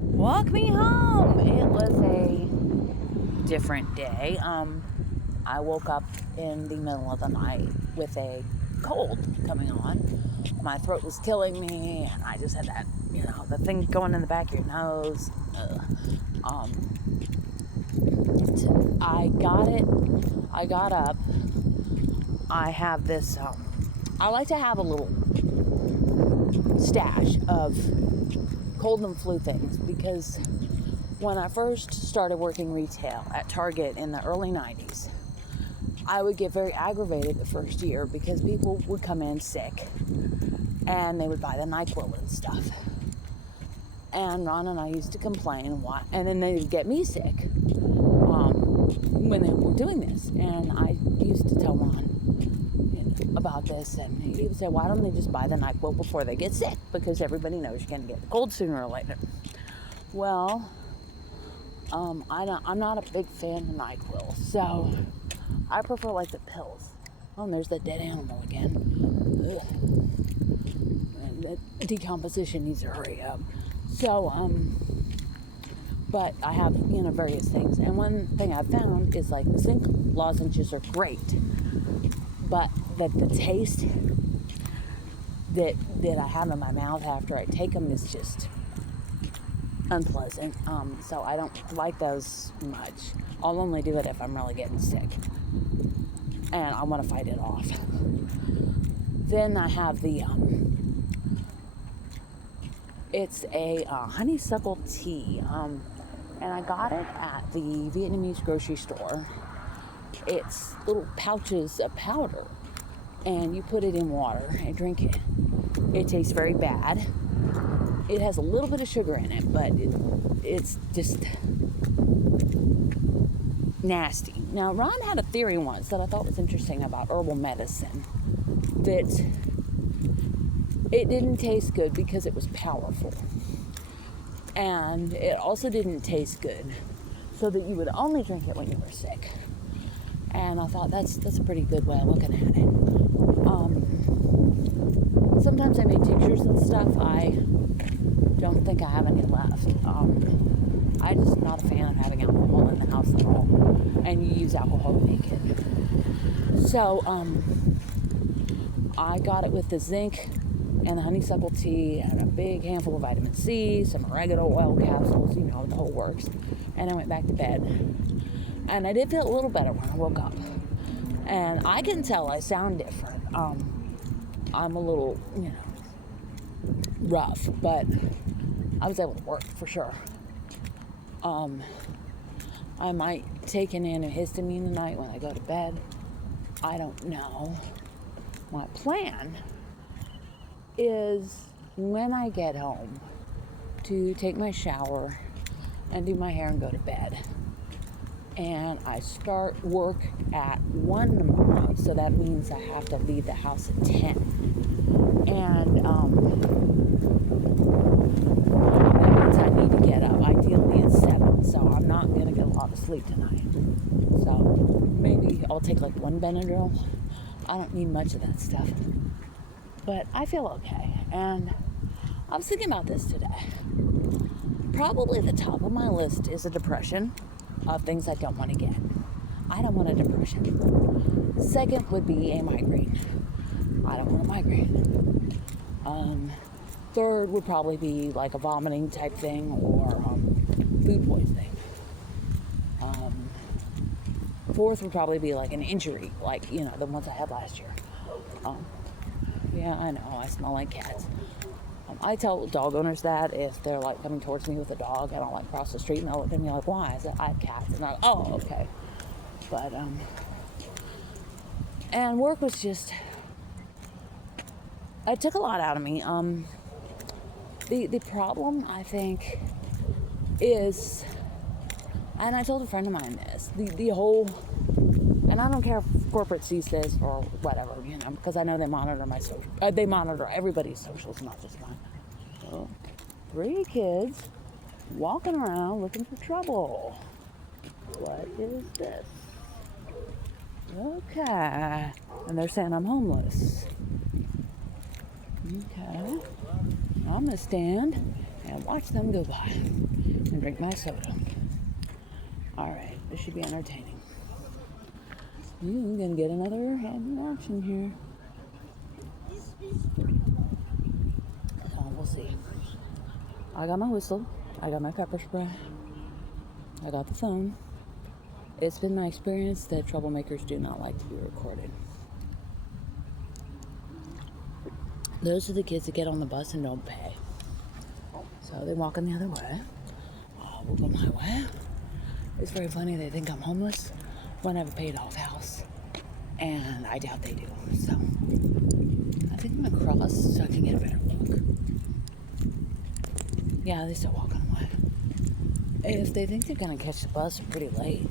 Walk me home. It was a different day. I woke up in the middle of the night with a cold coming on. My throat was killing me, and I just had that, the thing going in the back of your nose. I got it. I got up. I have this. I like to have a little stash of cold and flu things because when I first started working retail at Target in the early 90s, I would get very aggravated the first year because people would come in sick and they would buy the NyQuil and stuff. And Ron and I used to complain why, and then they would get me sick when they were doing this. And I used to tell Ron about this, and he would say, why don't they just buy the NyQuil before they get sick? Because everybody knows you're going to get the cold sooner or later. Well, I'm not a big fan of NyQuil, so I prefer like the pills. Oh, and there's that dead animal again. Ugh. And that decomposition needs to hurry up. So, but I have, various things. And one thing I've found is like zinc lozenges are great, but that the taste that I have in my mouth after I take them is just unpleasant. So I don't like those much. I'll only do it if I'm really getting sick and I want to fight it off. Then I have the it's a honeysuckle tea, and I got it at the Vietnamese grocery store. It's little pouches of powder, and you put it in water and drink it. It tastes very bad. It has a little bit of sugar in it, but it's just nasty. Now, Ron had a theory once that I thought was interesting about herbal medicine, that it didn't taste good because it was powerful. And it also didn't taste good so that you would only drink it when you were sick. And I thought that's a pretty good way of looking at it. Sometimes I make tinctures and stuff. I don't think I have any left. I'm just not a fan of having alcohol in the house at all. And you use alcohol to make it. So, I got it with the zinc and the honeysuckle tea and a big handful of vitamin C, some oregano oil capsules, the whole works. And I went back to bed. And I did feel a little better when I woke up. And I can tell I sound different. I'm a little, rough, but I was able to work for sure. I might take an antihistamine tonight when I go to bed. I don't know. My plan is when I get home to take my shower and do my hair and go to bed. And I start work at 1 tomorrow, so that means I have to leave the house at 10. And that means I need to get up ideally at 7, so I'm not going to get a lot of sleep tonight. So maybe I'll take like 1 Benadryl. I don't need much of that stuff. But I feel okay. And I was thinking about this today. Probably the top of my list is a depression of things I don't want to get. I don't want a depression. Second would be a migraine. I don't want a migraine. Third would probably be like a vomiting type thing or food poisoning. Fourth would probably be like an injury, like, the ones I had last year. Yeah, I know, I smell like cats. I tell dog owners that if they're like coming towards me with a dog and I'll like cross the street and they'll look at me like, why? I said, I have cats. And they're like, oh, okay. But, and work was just, it took a lot out of me. The problem, I think, is, and I told a friend of mine this, the whole, and I don't care if corporate sees this or whatever, because I know they monitor my social, they monitor everybody's socials, not just mine. So, 3 kids walking around looking for trouble. What is this? Okay. And they're saying I'm homeless. Okay. I'm going to stand and watch them go by and drink my soda. Alright, this should be entertaining. You're gonna get another hand auction here. So we'll see. I got my whistle. I got my pepper spray. I got the phone. It's been my experience that troublemakers do not like to be recorded. Those are the kids that get on the bus and don't pay. So they're walking the other way. We'll go my way. It's very funny. They think I'm homeless when I have a paid-off house. And I doubt they do. So I think I'm going to cross so I can get a better look. Yeah, they start walking away. If they think they're going to catch the bus, they're pretty late.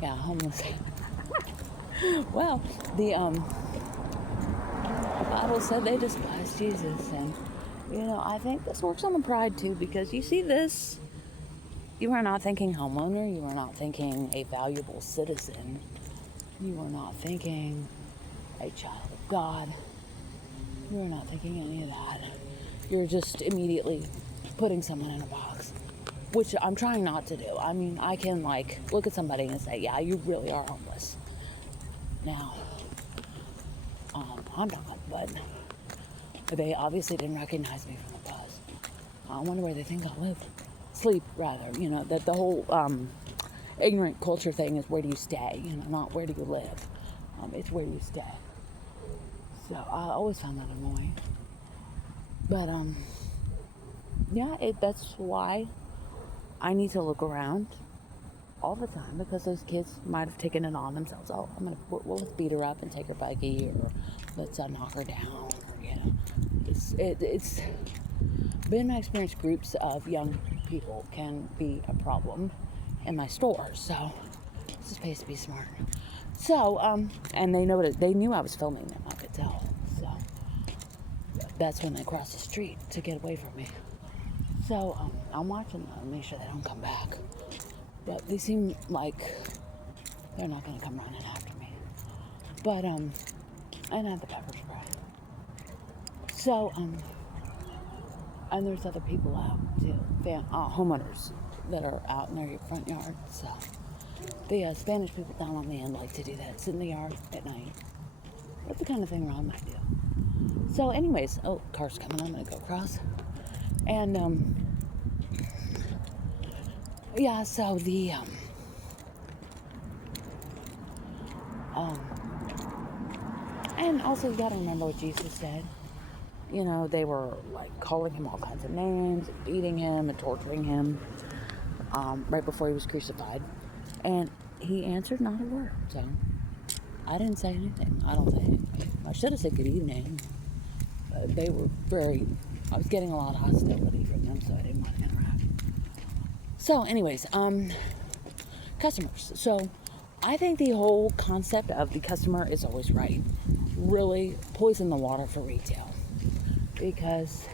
Yeah, homeless. Well, the Bible said they despised Jesus, and I think this works on the pride too, because you see this, you are not thinking homeowner, you are not thinking a valuable citizen, you are not thinking a child of God, you are not thinking any of that. You're just immediately putting someone in a box, which I'm trying not to do. I mean, I can look at somebody and say, yeah, you really are homeless. Now, I'm not, but they obviously didn't recognize me from the bus. I wonder where they think I live. Sleep, rather. That the whole ignorant culture thing is, where do you stay? Not where do you live. It's where do you stay. So I always found that annoying. But, that's why I need to look around all the time, because those kids might have taken it on themselves. Oh, let's beat her up and take her buggy, or let's knock her down, or it's been my experience. Groups of young people can be a problem in my store, so this is pays to be smart. So and they knew I was filming them. I could tell. So that's when they crossed the street to get away from me. So I'm watching them, make sure they don't come back. But they seem like they're not going to come running after me. But, and I had the pepper spray. So, and there's other people out too, homeowners that are out in their front yard. So, the Spanish people down on the end like to do that, sit in the yard at night. That's the kind of thing Ron might do. So, anyways, car's coming, I'm going to go across. And, yeah, so the, and also you gotta remember what Jesus said. They were calling him all kinds of names, and beating him and torturing him, right before he was crucified. And he answered not a word, so I didn't say anything, I don't think. I should have said good evening. They were I was getting a lot of hostility from them, so I didn't want to interact. So anyways, customers. So I think the whole concept of the customer is always right. Really poison the water for retail, because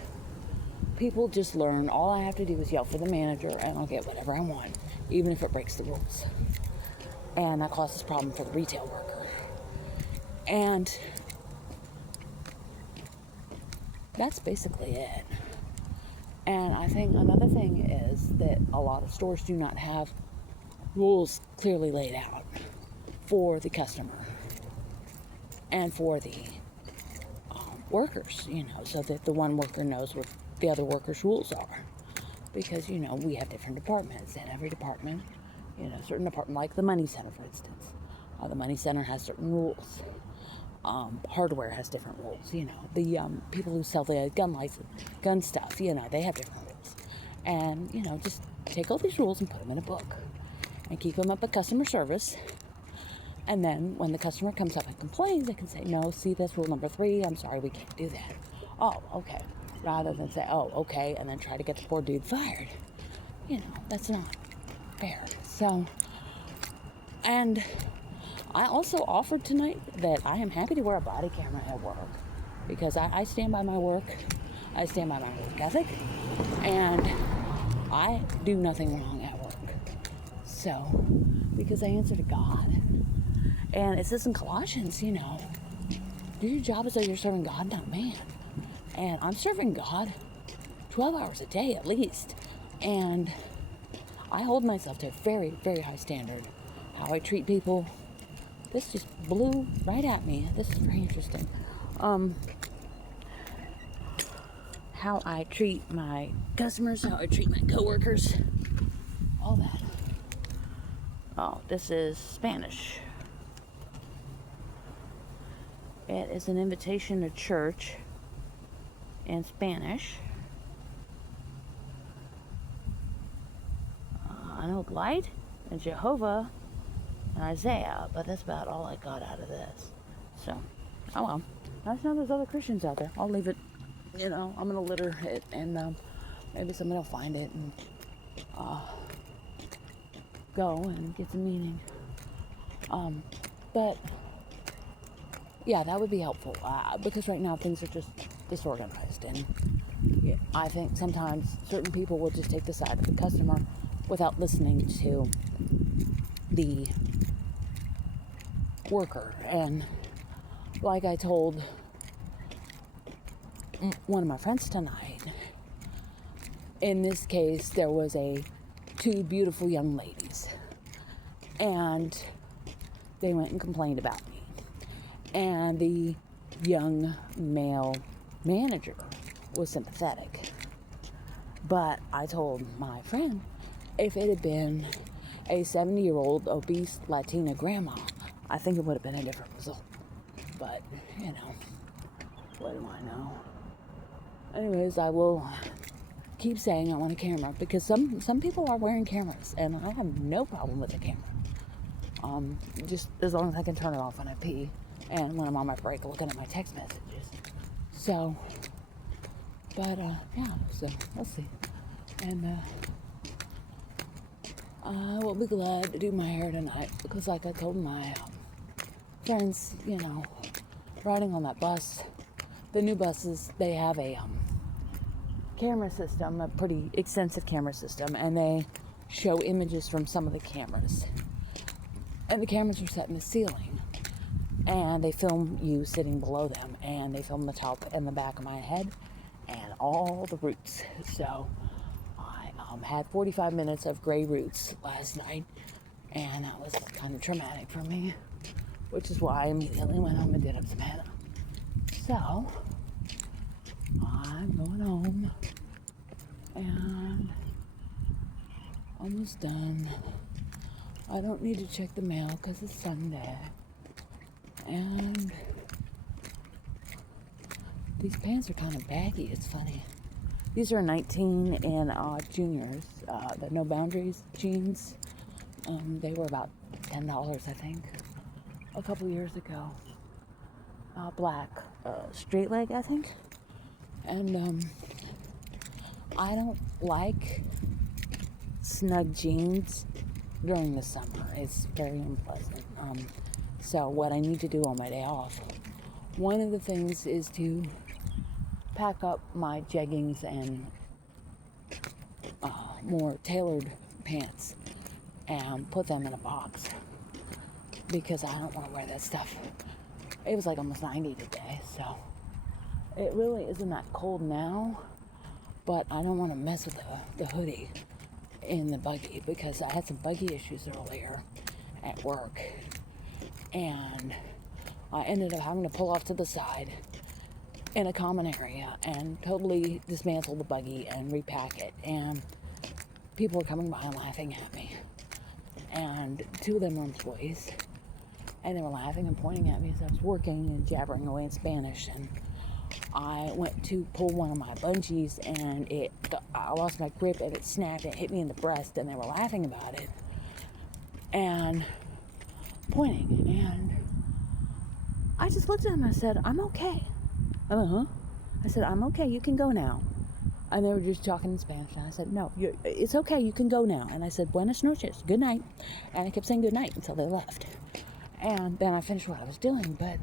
people just learn all I have to do is yell for the manager and I'll get whatever I want, even if it breaks the rules. And that causes problem for the retail worker. And that's basically it. And I think another thing is that a lot of stores do not have rules clearly laid out for the customer and for the workers, so that the one worker knows what the other worker's rules are. Because, we have different departments, and every department, certain department, like the money center, for instance. The money center has certain rules. Hardware has different rules, the people who sell the gun stuff, they have different rules. And, just take all these rules and put them in a book and keep them up at customer service. And then when the customer comes up and complains, they can say, no, see, that's rule number 3. I'm sorry, we can't do that. Oh, okay. Rather than say, oh, okay, and then try to get the poor dude fired. That's not fair. So, and I also offered tonight that I am happy to wear a body camera at work, because I stand by my work. I stand by my work ethic, and I do nothing wrong at work. So, because I answer to God. And it says in Colossians, Do your job as though you're serving God, not man. And I'm serving God 12 hours a day at least. And I hold myself to a very, very high standard. How I treat people. This just blew right at me. This is very interesting. How I treat my customers, how I treat my coworkers, all that. Oh, this is Spanish. It is an invitation to church in Spanish. I know light and Jehovah and Isaiah, but that's about all I got out of this. So, oh well. I just know there's other Christians out there. I'll leave it, I'm going to litter it, and maybe somebody will find it and go and get some meaning. But, yeah, that would be helpful, because right now things are just disorganized, and I think sometimes certain people will just take the side of the customer without listening to the worker. And like I told one of my friends tonight, in this case there was two beautiful young ladies, and they went and complained about me, and the young male manager was sympathetic. But I told my friend, if it had been a 70-year-old obese Latina grandma, I think it would have been a different result. But, what do I know? Anyways, I will keep saying I want a camera, because some people are wearing cameras, and I have no problem with a camera. Just as long as I can turn it off when I pee, and when I'm on my break looking at my text messages. So, but, so we'll see. And, I will be glad to do my hair tonight, because like I told my friends, riding on that bus, the new buses, they have a camera system, a pretty extensive camera system, and they show images from some of the cameras. And the cameras are set in the ceiling, and they film you sitting below them, and they film the top and the back of my head and all the roots. So I had 45 minutes of gray roots last night, and that was kind of traumatic for me, which is why I immediately went home and did up some henna. So I'm going home, and almost done. I don't need to check the mail because it's Sunday. And these pants are kind of baggy. It's funny. These are 19 and juniors, the No Boundaries jeans. They were about $10, I think, a couple years ago. Black, straight leg, I think. And I don't like snug jeans during the summer. It's very unpleasant. So what I need to do on my day off, one of the things is to pack up my jeggings and more tailored pants and put them in a box, because I don't want to wear that stuff. It was like almost 90 today, so it really isn't that cold now, but I don't want to mess with the hoodie in the buggy, because I had some buggy issues earlier at work, and I ended up having to pull off to the side in a common area and totally dismantle the buggy and repack it, and people were coming by and laughing at me, and two of them were employees, and they were laughing and pointing at me as I was working and jabbering away in Spanish. And I went to pull one of my bungees, and I lost my grip, and it snapped and it hit me in the breast, and they were laughing about it and pointing, and I just looked at them and I said, I'm okay. I said, I'm okay, you can go now. And they were just talking in Spanish, and I said, no, it's okay, you can go now. And I said, buenas noches, good night. And I kept saying good night until they left. And then I finished what I was doing. But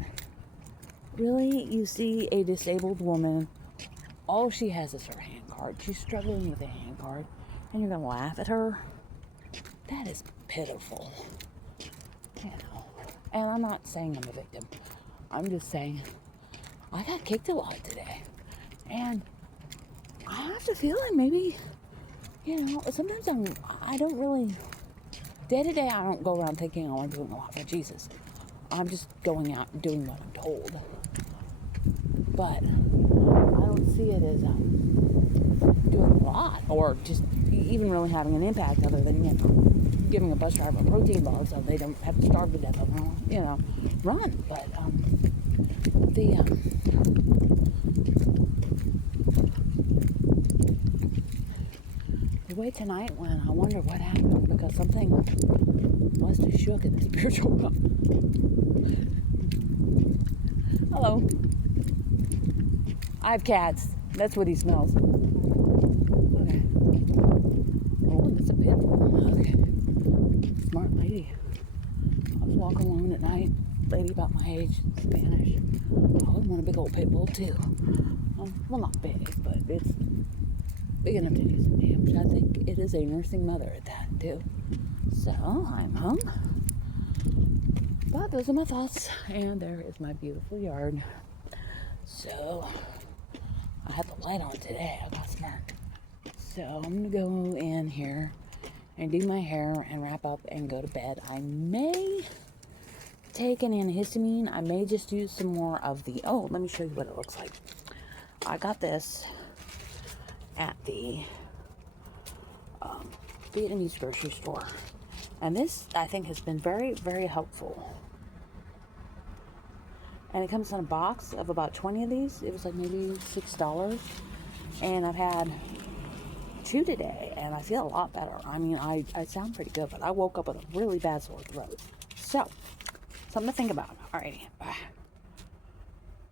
really, you see a disabled woman, all she has is her hand card. She's struggling with a hand card, and you're gonna laugh at her? That is pitiful. And I'm not saying I'm a victim. I'm just saying I got kicked a lot today. And I have the feeling maybe, sometimes I don't really, day to day, I don't go around thinking, I'm doing a lot for Jesus. I'm just going out and doing what I'm told. But I don't see it as doing a lot or just even really having an impact other than, giving a bus driver a protein bar so they don't have to starve to death of them, run. But the way tonight went, I wonder what happened because something must have shook in the spiritual realm. Hello. I have cats. That's what he smells. Okay. Oh, that's a pit bull. Okay. Smart lady. I was walking alone at night. Lady about my age, Spanish. I would want a big old pit bull too. Well, not big, but it's big enough to do some damage. I think it is a nursing mother at that too. So I'm home. But those are my thoughts. And there is my beautiful yard. So I had the light on today. I got smart. So I'm going to go in here and do my hair and wrap up and go to bed. I may take an antihistamine. I may just use some more of let me show you what it looks like. I got this at the Vietnamese grocery store. And this, I think, has been very, very helpful. And it comes in a box of about 20 of these. It was like maybe $6. And I've had 2 today, and I feel a lot better. I mean, I sound pretty good, but I woke up with a really bad sore throat. So, something to think about. Alrighty, bye.